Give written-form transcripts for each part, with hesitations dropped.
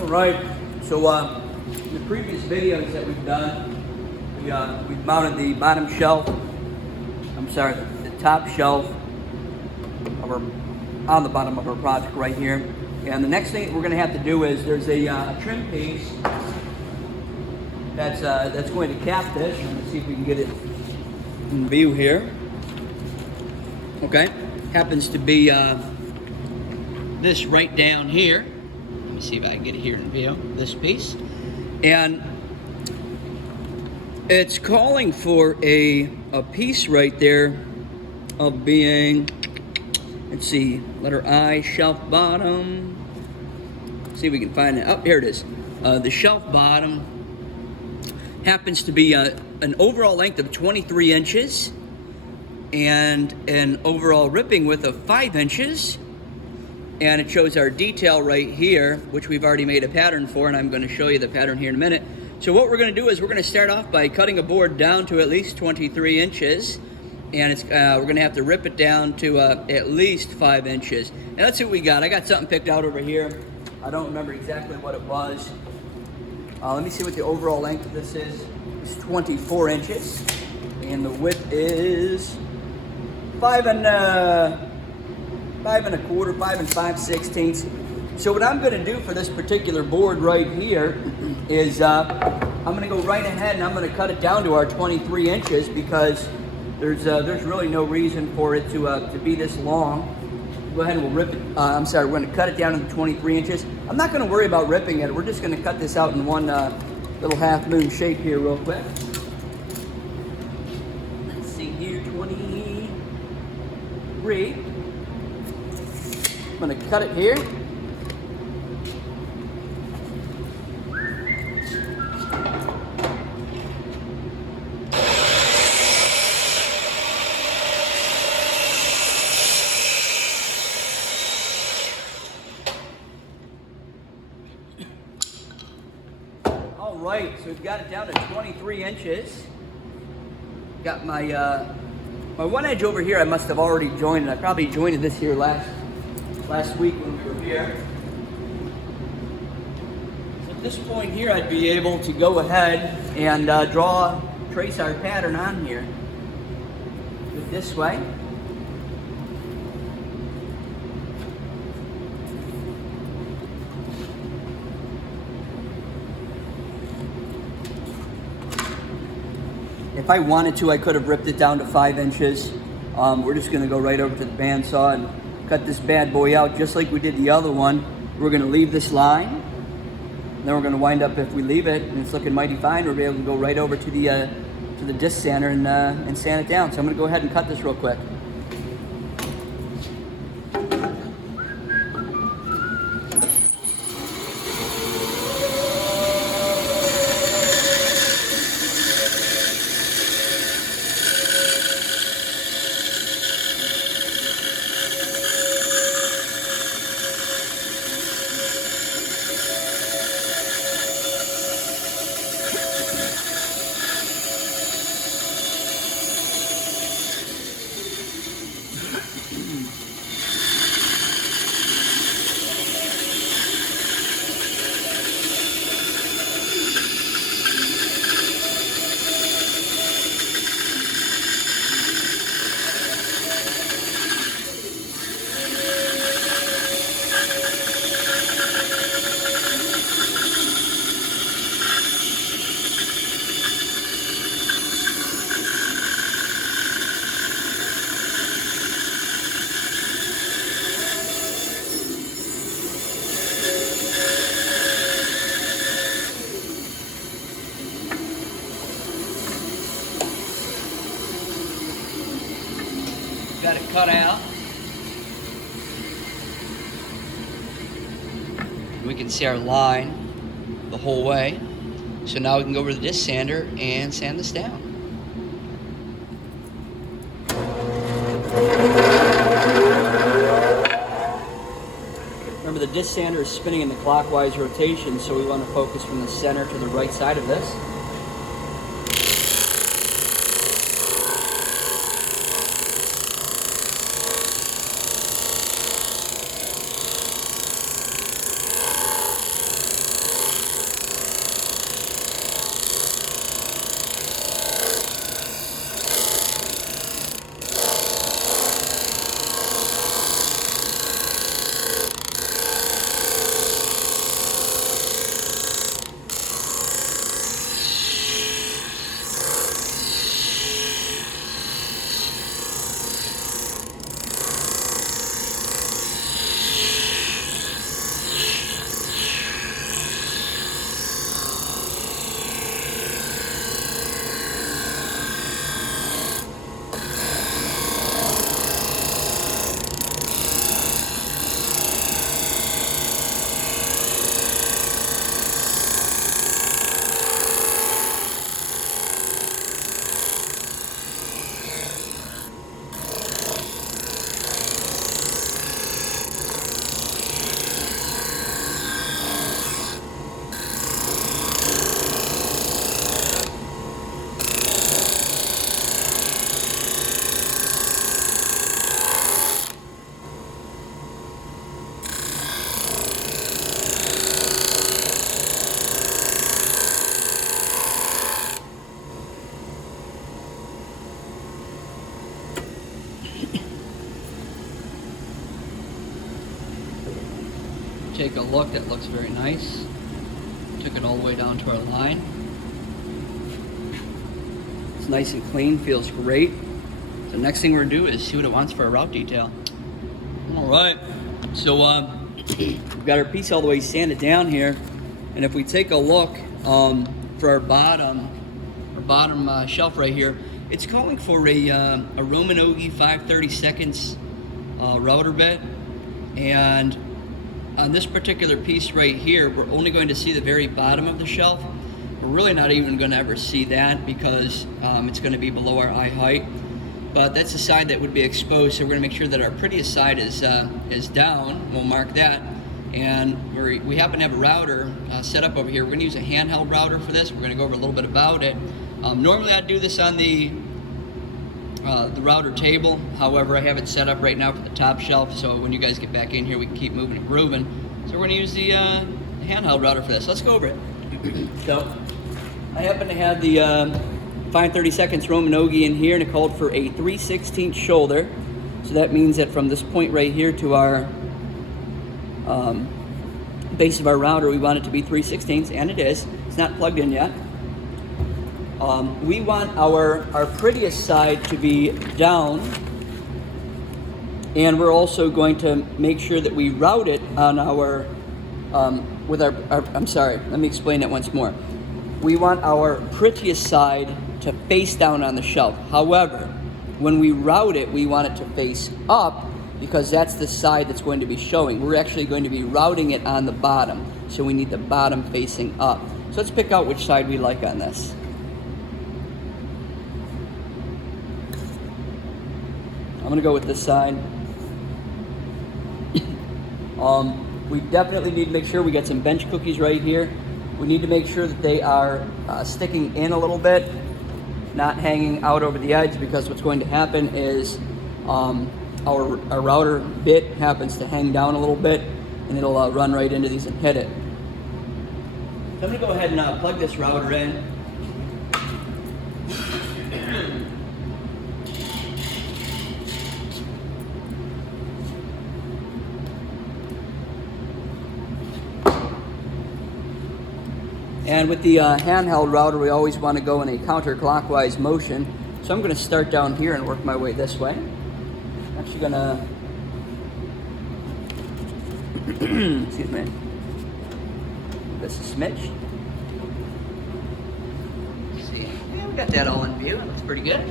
All right, so in the previous videos that we've done, we've mounted the bottom shelf, the top shelf of our, on the bottom of our project right here. And the next thing we're going to have to do is there's a trim piece that's going to cap this. Let's see if we can get it in view here. Okay, happens to be this right down here. Let me see if I can get it here in view, this piece. And it's calling for a piece right there of being, let's see, letter I, shelf bottom. See if we can find it. Oh, here it is. The shelf bottom happens to be an overall length of 23 inches and an overall ripping width of 5 inches. And it shows our detail right here, which we've already made a pattern for, and I'm going to show you the pattern here in a minute. So what we're going to do is we're going to start off by cutting a board down to at least 23 inches, and it's we're going to have to rip it down to at least 5 inches. And let's see what we got. I got something picked out over here. I don't remember exactly what it was. Let me see what the overall length of this is. It's 24 inches, and the width is 5 1/4, 5 5/16. So what I'm going to do for this particular board right here is I'm going to go right ahead and I'm going to cut it down to our 23 inches because there's really no reason for it to be this long. Go ahead and we'll rip it. We're going to cut it down to the 23 inches. I'm not going to worry about ripping it. We're just going to cut this out in one little half moon shape here real quick. Let's see here, 23. I'm going to cut it here. All right, so we've got it down to 23 inches. Got my my one edge over here. I must have already joined it. I probably joined this here last week when we were here. So at this point here, I'd be able to go ahead and trace our pattern on here. Do it this way. If I wanted to, I could have ripped it down to 5 inches. We're just going to go right over to the bandsaw and cut this bad boy out just like we did the other one. We're going to leave this line. Then we're going to wind up, if we leave it and it's looking mighty fine, we'll be able to go right over to the disc sander and sand it down. So I'm going to go ahead and cut this real quick. Got it cut out. We can see our line the whole way. So now we can go over to the disc sander and sand this down. Remember, the disc sander is spinning in the clockwise rotation, so we want to focus from the center to the right side of this. take a look, that looks very nice. Took it all the way down to our line. It's nice and clean, feels great. So next thing we're gonna do is see what it wants for a route detail. All right, so we've got our piece all the way sanded down here, and if we take a look for our bottom shelf right here, it's calling for a Roman Ogi 5/32 router bit, and on this particular piece right here, we're only going to see the very bottom of the shelf. We're really not even going to ever see that because it's going to be below our eye height. But that's the side that would be exposed, so we're going to make sure that our prettiest side is down. We'll mark that. And we happen to have a router set up over here. We're going to use a handheld router for this. We're going to go over a little bit about it. Normally I'd do this on the router table. However, I have it set up right now for the top shelf, so when you guys get back in here, we can keep moving and grooving. So we're going to use the handheld router for this. Let's go over it. So I happen to have the 5/32 Roman Ogi in here, and it called for a 3/16 shoulder. So that means that from this point right here to our base of our router, we want it to be 3/16, and it is. It's not plugged in yet. We want our prettiest side to be down, and we're also going to make sure that we route it on our, I'm sorry, let me explain that once more. We want our prettiest side to face down on the shelf. However, when we route it, we want it to face up because that's the side that's going to be showing. We're actually going to be routing it on the bottom, so we need the bottom facing up. So let's pick out which side we like on this. I'm gonna go with this side. We definitely need to make sure we get some bench cookies right here. We need to make sure that they are sticking in a little bit, not hanging out over the edge, because what's going to happen is our router bit happens to hang down a little bit, and it'll run right into these and hit it. So I'm gonna go ahead and plug this router in. And with the handheld router, we always want to go in a counterclockwise motion. So I'm going to start down here and work my way this way. I'm actually going to, excuse me, this is smidge. Let's see, yeah, we got that all in view. It looks pretty good.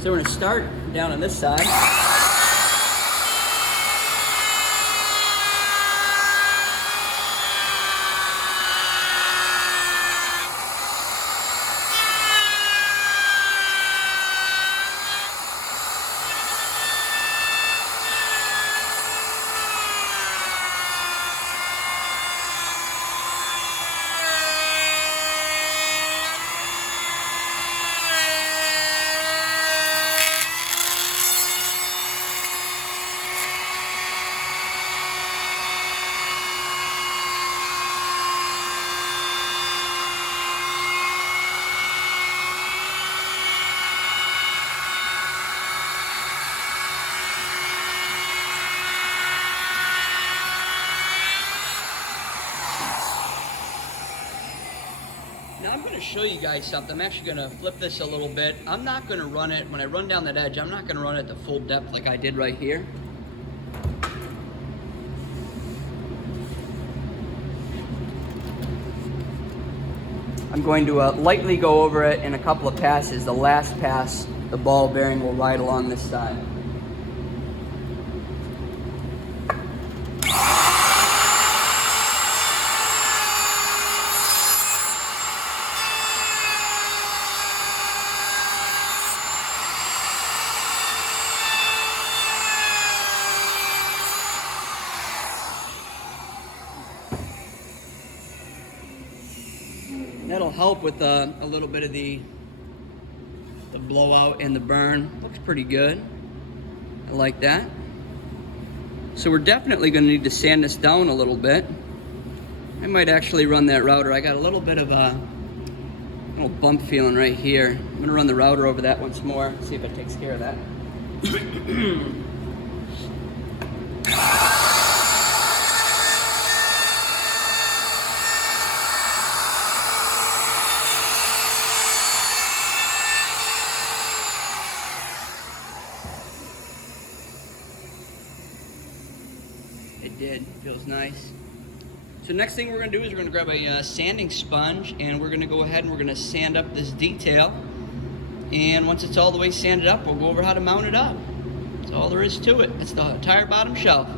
So we're going to start down on this side. Now I'm going to show you guys something. I'm actually going to flip this a little bit. I'm not going to run it, when I run down that edge, I'm not going to run it to full depth like I did right here. I'm going to lightly go over it in a couple of passes. The last pass, the ball bearing will ride along this side. That'll help with a little bit of the blowout and the burn. Looks pretty good. I like that. So we're definitely going to need to sand this down a little bit. I might actually run that router. I got a little bit of a little bump feeling right here. I'm going to run the router over that once more, see if it takes care of that. It did. Feels nice. So next thing we're going to do is we're going to grab a sanding sponge, and we're going to go ahead and we're going to sand up this detail. And once it's all the way sanded up, we'll go over how to mount it up. That's all there is to it. It's the tire bottom shelf.